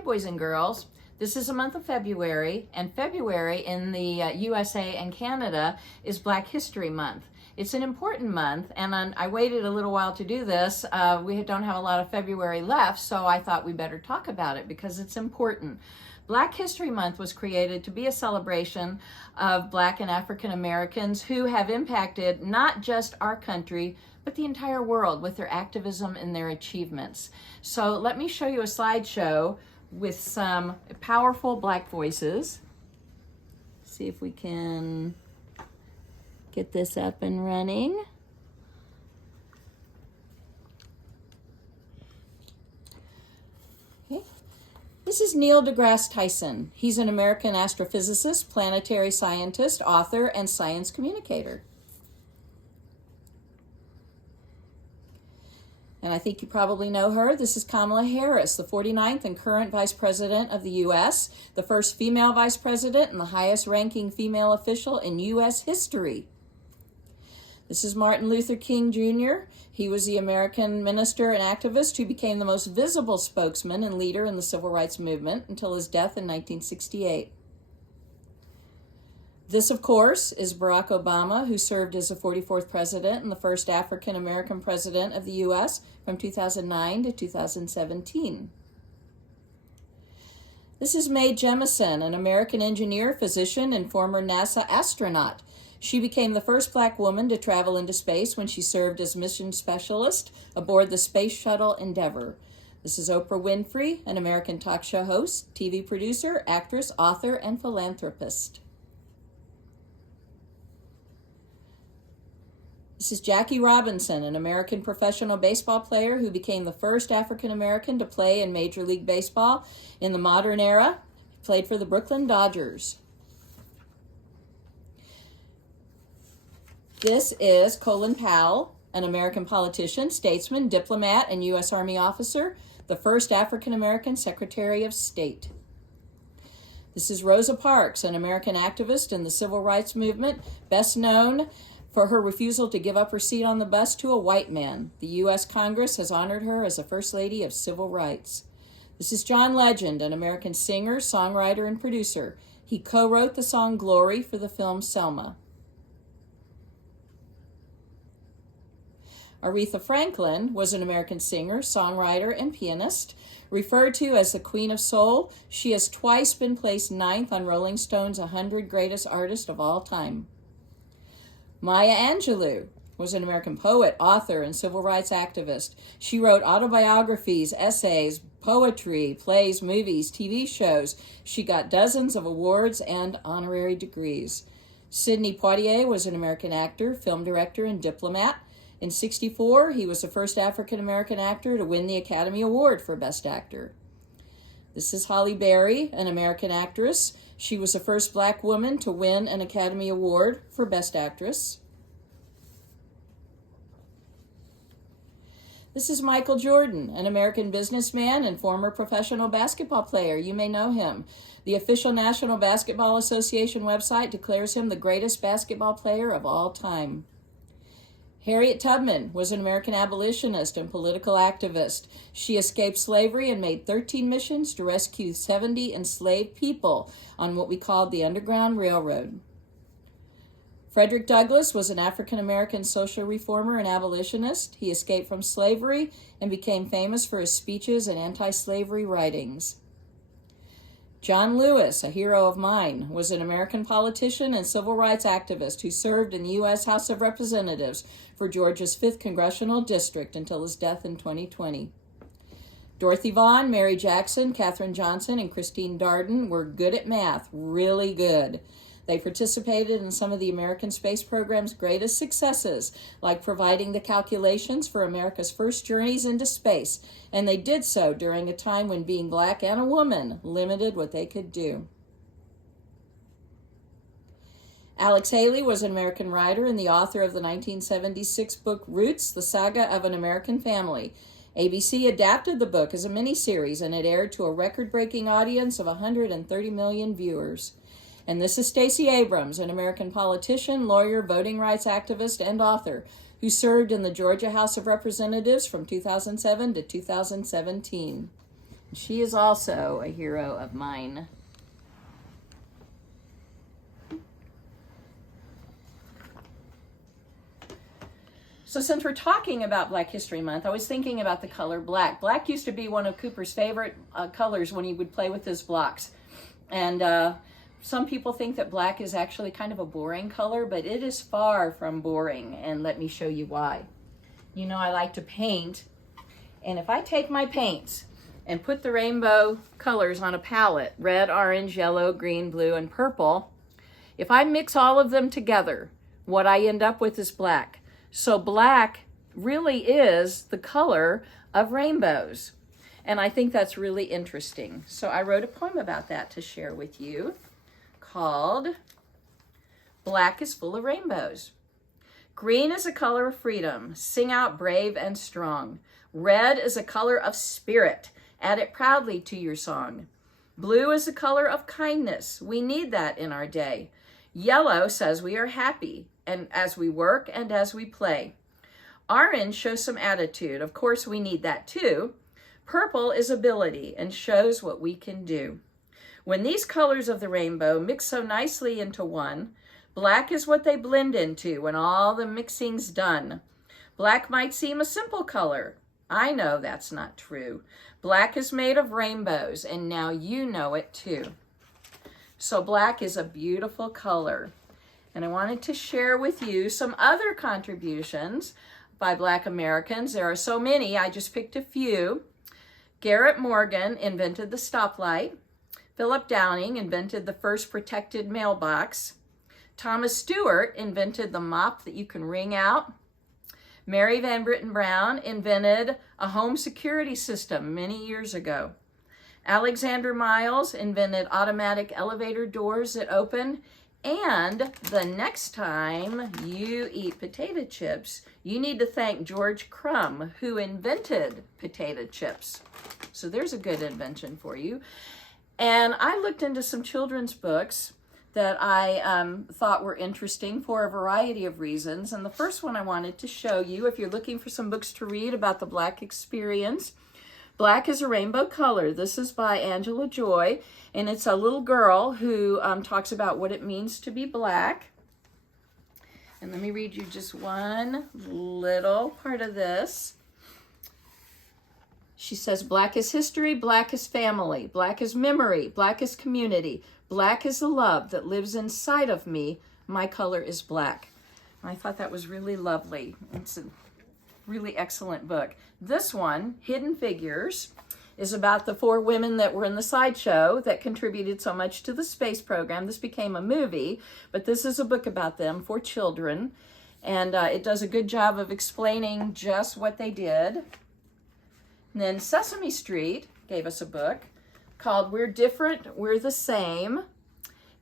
Hi, boys and girls. This is the month of February, and February in the USA and Canada is Black History Month. It's an important month, and I waited a little while to do this. We don't have a lot of February left, so I thought we better talk about it because it's important. Black History Month was created to be a celebration of Black and African Americans who have impacted not just our country, but the entire world with their activism and their achievements. So let me show you a slideshow with some powerful Black voices. See if we can get this up and running. Okay. This is Neil Degrasse Tyson. He's an American astrophysicist, planetary scientist, author, and science communicator. And I think you probably know her. This is Kamala Harris, the 49th and current Vice President of the U.S., the first female Vice President and the highest-ranking female official in U.S. history. This is Martin Luther King Jr. He was the American minister and activist who became the most visible spokesman and leader in the civil rights movement until his death in 1968. This, of course, is Barack Obama, who served as the 44th president and the first African-American president of the U.S. from 2009 to 2017. This is Mae Jemison, an American engineer, physician, and former NASA astronaut. She became the first Black woman to travel into space when she served as mission specialist aboard the Space Shuttle Endeavour. This is Oprah Winfrey, an American talk show host, TV producer, actress, author, and philanthropist. This is Jackie Robinson, an American professional baseball player who became the first African American to play in Major League Baseball in the modern era. He played for the Brooklyn Dodgers. This is Colin Powell, an American politician, statesman, diplomat, and U.S. Army officer, the first African American Secretary of State. This is Rosa Parks, an American activist in the civil rights movement, best known for her refusal to give up her seat on the bus to a white man. The U.S. Congress has honored her as a First Lady of Civil Rights. This is John Legend, an American singer, songwriter, and producer. He co-wrote the song Glory for the film Selma. Aretha Franklin was an American singer, songwriter, and pianist. Referred to as the Queen of Soul, she has twice been placed 9th on Rolling Stone's 100 Greatest Artists of All Time. Maya Angelou was an American poet, author, and civil rights activist. She wrote autobiographies, essays, poetry, plays, movies, TV shows. She got dozens of awards and honorary degrees. Sidney Poitier was an American actor, film director, and diplomat. In '64, he was the first African-American actor to win the Academy Award for Best Actor. This is Halle Berry, an American actress. She was the first Black woman to win an Academy Award for Best Actress. This is Michael Jordan, an American businessman and former professional basketball player. You may know him. The official National Basketball Association website declares him the greatest basketball player of all time. Harriet Tubman was an American abolitionist and political activist. She escaped slavery and made 13 missions to rescue 70 enslaved people on what we called the Underground Railroad. Frederick Douglass was an African-American social reformer and abolitionist. He escaped from slavery and became famous for his speeches and anti-slavery writings. John Lewis, a hero of mine, was an American politician and civil rights activist who served in the U.S. House of Representatives for Georgia's 5th Congressional District until his death in 2020. Dorothy Vaughan, Mary Jackson, Katherine Johnson, and Christine Darden were good at math, really good. They participated in some of the American space program's greatest successes, like providing the calculations for America's first journeys into space, and they did so during a time when being Black and a woman limited what they could do. Alex Haley was an American writer and the author of the 1976 book Roots, the Saga of an American Family. ABC adapted the book as a miniseries, and it aired to a record-breaking audience of 130 million viewers. And this is Stacey Abrams, an American politician, lawyer, voting rights activist, and author, who served in the Georgia House of Representatives from 2007 to 2017. She is also a hero of mine. So since we're talking about Black History Month, I was thinking about the color black. Black used to be one of Cooper's favorite colors when he would play with his blocks. And some people think that black is actually kind of a boring color, but it is far from boring. And let me show you why. You know, I like to paint. And if I take my paints and put the rainbow colors on a palette, red, orange, yellow, green, blue, and purple, if I mix all of them together, what I end up with is black. So black really is the color of rainbows. And I think that's really interesting. So I wrote a poem about that to share with you called Black is Full of Rainbows. Green is a color of freedom. Sing out brave and strong. Red is a color of spirit. Add it proudly to your song. Blue is a color of kindness. We need that in our day. Yellow says we are happy, and as we work and as we play. Orange shows some attitude. Of course, we need that too. Purple is ability and shows what we can do. When these colors of the rainbow mix so nicely into one, black is what they blend into when all the mixing's done. Black might seem a simple color. I know that's not true. Black is made of rainbows, and now you know it too. So black is a beautiful color. And I wanted to share with you some other contributions by Black Americans. There are so many, I just picked a few. Garrett Morgan invented the stoplight. Philip Downing invented the first protected mailbox. Thomas Stewart invented the mop that you can wring out. Mary Van Britten Brown invented a home security system many years ago. Alexander Miles invented automatic elevator doors that open. And the next time you eat potato chips, you need to thank George Crumb, who invented potato chips. So there's a good invention for you. And I looked into some children's books that I thought were interesting for a variety of reasons. And the first one I wanted to show you, if you're looking for some books to read about the Black experience, Black is a Rainbow Color. This is by Angela Joy, and it's a little girl who talks about what it means to be Black. And let me read you just one little part of this. She says, Black is history, Black is family, Black is memory, Black is community, Black is the love that lives inside of me. My color is black. I thought that was really lovely. It's a really excellent book. This one, Hidden Figures, is about the 4 women that were in the sideshow that contributed so much to the space program. This became a movie, but this is a book about them for children, and it does a good job of explaining just what they did. And then Sesame Street gave us a book called We're Different, We're the Same.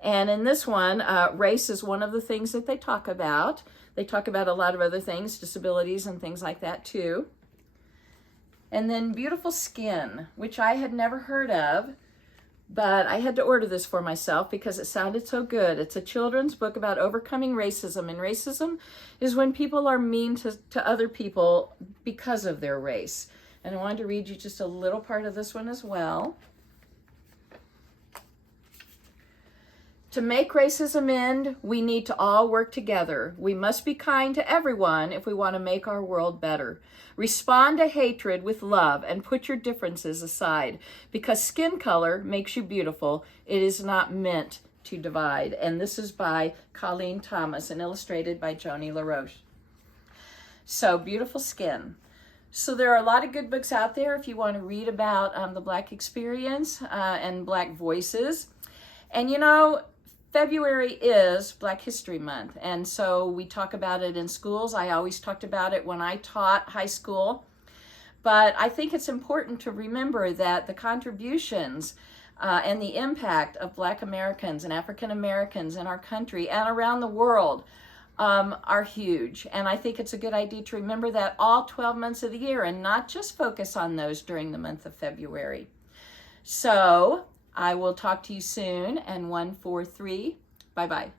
And in this one, race is one of the things that they talk about. They talk about a lot of other things, disabilities and things like that too. And then Beautiful Skin, which I had never heard of, but I had to order this for myself because it sounded so good. It's a children's book about overcoming racism. And racism is when people are mean to other people because of their race. And I wanted to read you just a little part of this one as well. To make racism end, we need to all work together. We must be kind to everyone if we want to make our world better. Respond to hatred with love and put your differences aside. Because skin color makes you beautiful. It is not meant to divide. And this is by Colleen Thomas and illustrated by Joni LaRoche. So, Beautiful Skin. So there are a lot of good books out there if you want to read about the Black experience and Black voices. And you know, February is Black History Month, and so we talk about it in schools. I always talked about it when I taught high school. But I think it's important to remember that the contributions and the impact of Black Americans and African Americans in our country and around the world are huge. And I think it's a good idea to remember that all 12 months of the year and not just focus on those during the month of February. So I will talk to you soon, and 1, 4, 3. Bye-bye.